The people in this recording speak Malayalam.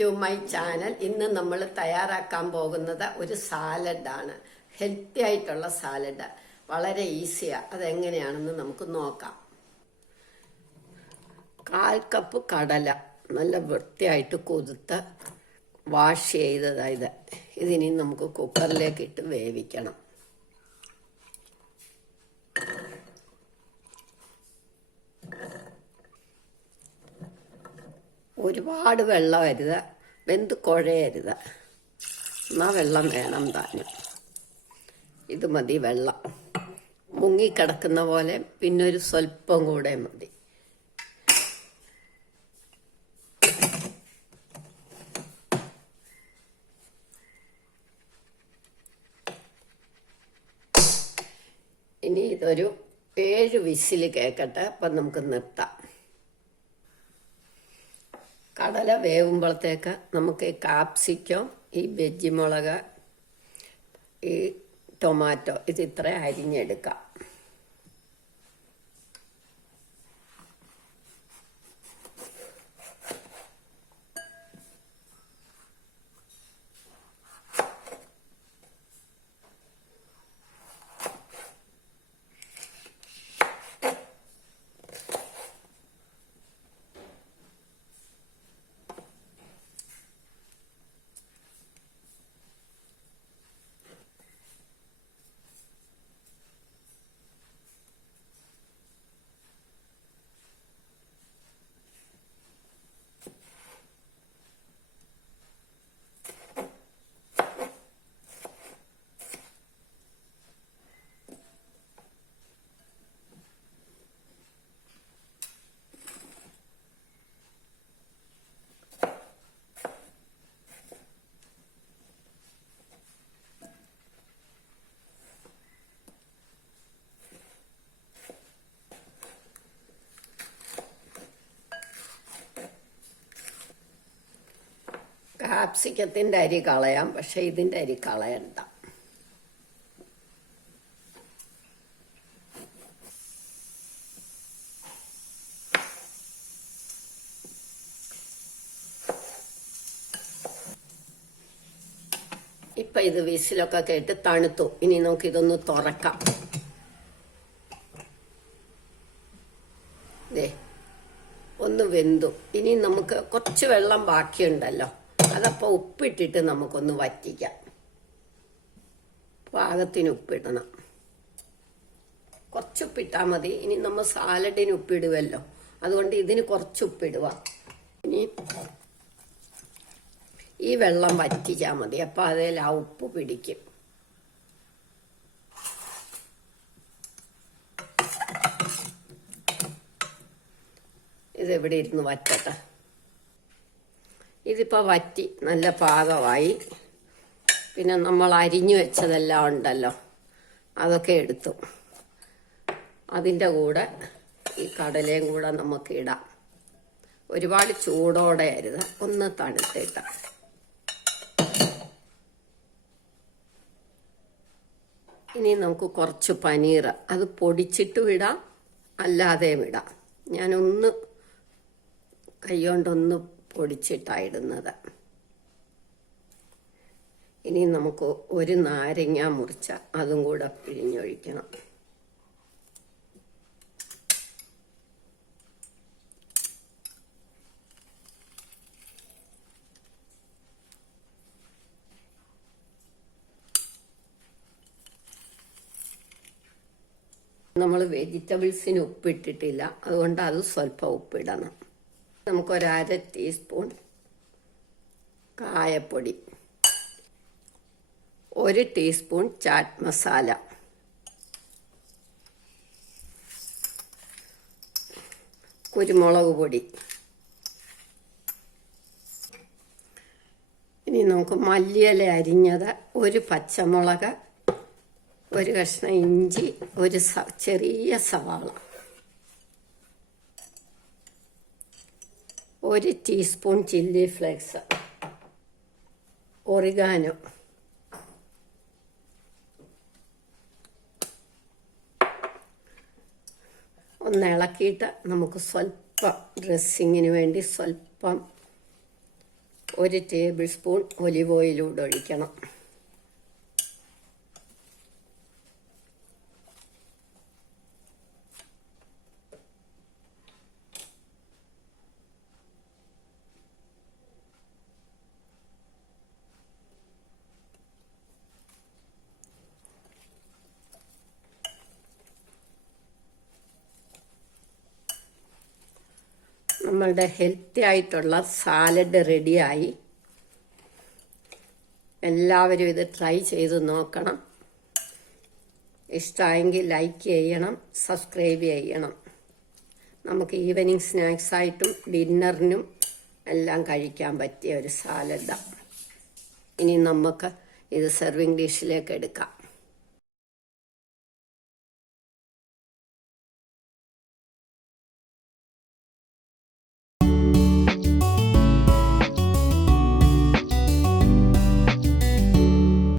To my channel. ഇന്ന് നമ്മൾ തയ്യാറാക്കാൻ പോകുന്നത് ഒരു സാലഡാണ്. ഹെൽത്തി ആയിട്ടുള്ള സാലഡ്, വളരെ ഈസിയാണ്. അതെങ്ങനെയാണെന്ന് നമുക്ക് നോക്കാം. 1/4 കപ്പ് കടല നല്ല വൃത്തിയായിട്ട് കുതിർത്ത് വാഷ് ചെയ്തതായത്. ഇതിനി നമുക്ക് കുക്കറിലേക്ക് ഇട്ട് വേവിക്കണം. ഒരുപാട് വെള്ളമരുത്, വെന്ത് കുഴയരുത്. എന്നാൽ വെള്ളം വേണം താനും. ഇത് മതി വെള്ളം, മുങ്ങിക്കിടക്കുന്ന പോലെ. പിന്നെ ഒരു സ്വല്പം കൂടെ മതി. ഇനി ഇതൊരു 7 വിസിൽ കേൾക്കട്ടെ. അപ്പം നമുക്ക് നിർത്താം. കടല വേവുമ്പോഴത്തേക്ക് നമുക്ക് ഈ കാപ്സിക്കം, ഈ ബജ്ജി മുളക്, ഈ ടൊമാറ്റോ ഇത് ഇത്ര അരിഞ്ഞെടുക്കാം. കാപ്സിക്കത്തിൻ്റെ അരി കളയാം, പക്ഷെ ഇതിൻ്റെ അരി കളയണ്ട. ഇപ്പം ഇത് വിസിലൊക്കെ കേട്ട് തണുത്തു. ഇനി നമുക്കിതൊന്ന് തുറക്കാം. ഒന്ന് വെന്തു. ഇനി നമുക്ക് കുറച്ച് വെള്ളം ബാക്കിയുണ്ടല്ലോ, അതപ്പോൾ ഉപ്പിട്ടിട്ട് നമുക്കൊന്ന് വറ്റിക്കാം. പാകത്തിന് ഉപ്പിടണം. കുറച്ച് ഉപ്പിട്ടാൽ മതി. ഇനി നമ്മൾ സാലഡിന് ഉപ്പിടുമല്ലോ, അതുകൊണ്ട് ഇതിന് കുറച്ച് ഉപ്പിടുക. ഇനി ഈ വെള്ളം വറ്റിച്ചാൽ മതി. അപ്പം അതിൽ ആ ഉപ്പ് പിടിക്കും. ഇതെവിടെ ഇരുന്ന് വറ്റട്ടെ. ഇതിപ്പോൾ വറ്റി നല്ല പാകമായി. പിന്നെ നമ്മൾ അരിഞ്ഞു വെച്ചതെല്ലാം ഉണ്ടല്ലോ, അതൊക്കെ എടുത്തു. അതിൻ്റെ കൂടെ ഈ കടലയും കൂടെ നമുക്ക് ഇടാം. ഒരുപാട് ചൂടോടെ അരുത്, ഒന്ന് തണുത്തിട്ടാം. ഇനി നമുക്ക് കുറച്ച് പനീർ, അത് പൊടിച്ചിട്ടും ഇടാം, അല്ലാതെയും ഇടാം. ഞാനൊന്ന് കൈകൊണ്ടൊന്ന് പൊടിച്ചിട്ടായിടുന്നത്. ഇനി നമുക്ക് ഒരു നാരങ്ങ മുറിച്ച അതും കൂടെ പിഴിഞ്ഞൊഴിക്കണം. നമ്മൾ വെജിറ്റബിൾസിന് ഉപ്പിട്ടിട്ടില്ല, അതുകൊണ്ട് അത് സ്വല്പം ഉപ്പിടണം. നമുക്കൊരു 1/2 ടീസ്പൂൺ കായപ്പൊടി, 1 ടീസ്പൂൺ ചാറ്റ് മസാല, കുരുമുളക് പൊടി. ഇനി നമുക്ക് മല്ലിയില അരിഞ്ഞത്, 1 പച്ചമുളക്, 1 കഷ്ണം ഇഞ്ചി, 1 ചെറിയ സവാള, 1 ടീസ്പൂൺ ചില്ലി ഫ്ലേക്സ്, ഒറിഗാനോ, ഒന്ന് ഇളക്കിയിട്ട് നമുക്ക് സ്വല്പം ഡ്രസ്സിങ്ങിന് വേണ്ടി സ്വല്പം 1 ടേബിൾ സ്പൂൺ ഒലിവ് ഓയിലൂടെ ഒഴിക്കണം. നമ്മളുടെ ഹെൽത്തി ആയിട്ടുള്ള സാലഡ് റെഡിയായി. എല്ലാവരും ഇത് ട്രൈ ചെയ്ത് നോക്കണം. ഇഷ്ടമായെങ്കിൽ ലൈക്ക് ചെയ്യണം, സബ്സ്ക്രൈബ് ചെയ്യണം. നമുക്ക് ഈവനിങ് സ്നാക്സായിട്ടും ഡിന്നറിനും എല്ലാം കഴിക്കാൻ പറ്റിയ ഒരു സാലഡാണ്. ഇനി നമുക്ക് ഇത് സെർവിങ് ഡിഷിലേക്ക് എടുക്കാം.